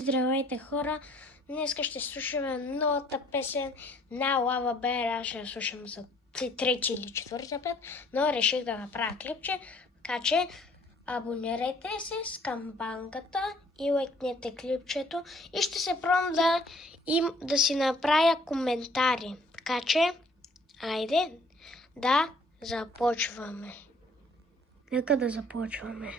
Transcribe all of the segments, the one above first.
Здравейте, хора! Днес ще слушаме новата песен на Лава Бер. Аз ще слушам за трети или четвърти път, но реших да направя клипче, така че абонирайте се с камбанката и лайкнете клипчето и ще се пробвам да си направя коментари. Така че, айде да започваме. Нека да започваме.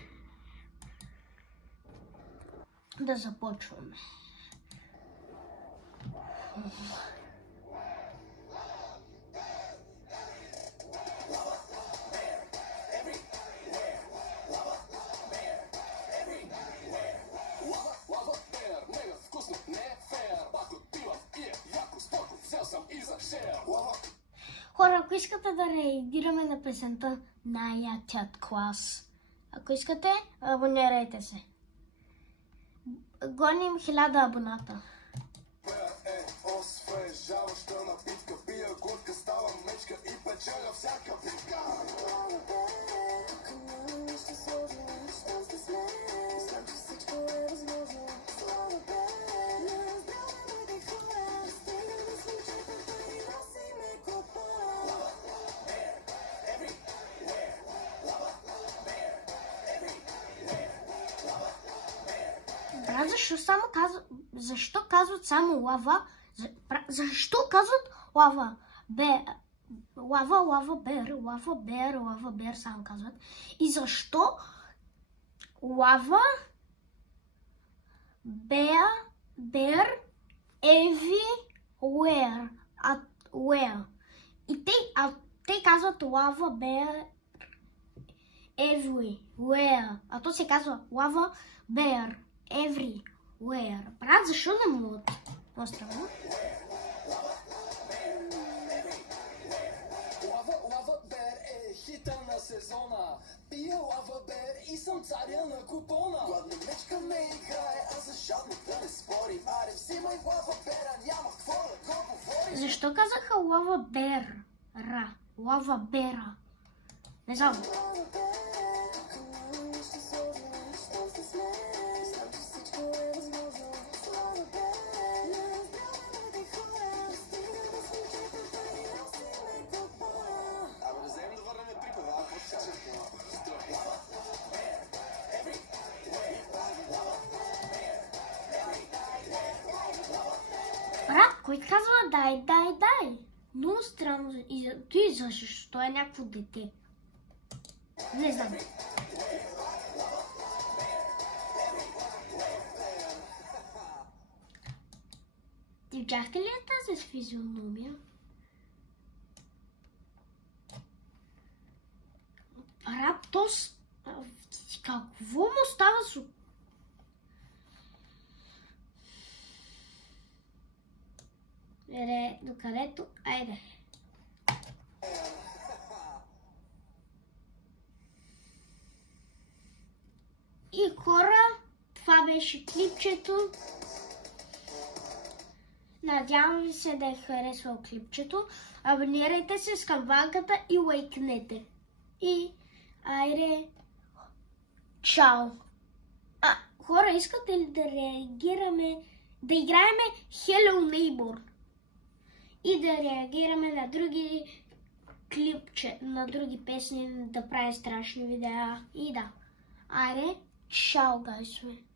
Хора, ако искате да реагираме на песента на Ятят клас, ако искате, абонирайте се. Гоним 1000 абоната. Защо казват само лава? Защо казват лава? Лава бер само казват. И защо лава бер everywhere? И те казват лава бер everywhere. А то се казва лава бер everywhere. Брат, защо не мога? Странно. Лава Бер е хита на сезона. Пия Лава Бер и съм царя на купона. Гладна мечка ме играе, а за жадно да не спорим. Аре, взимай Лава Бера, няма какво да го говорим. Защо казаха Лава Бер? Лава Бера. Не знам. Брат, кой казва дай? Много странно. И защо е някакво дете? Не знам. Ти видяхте ли тази физиономия? Брат, какво му става с... Докъдето? Айде. И хора, това беше клипчето. Надявам се да е харесвал клипчето. Абонирайте се с камбанката и лайкнете. И айде, чао! Хора, искате ли да реагираме, да играеме Hello Neighbor и да реагираме на други клипче, на други песни, да правим страшни видеа и да. Айде, чао, гайсове!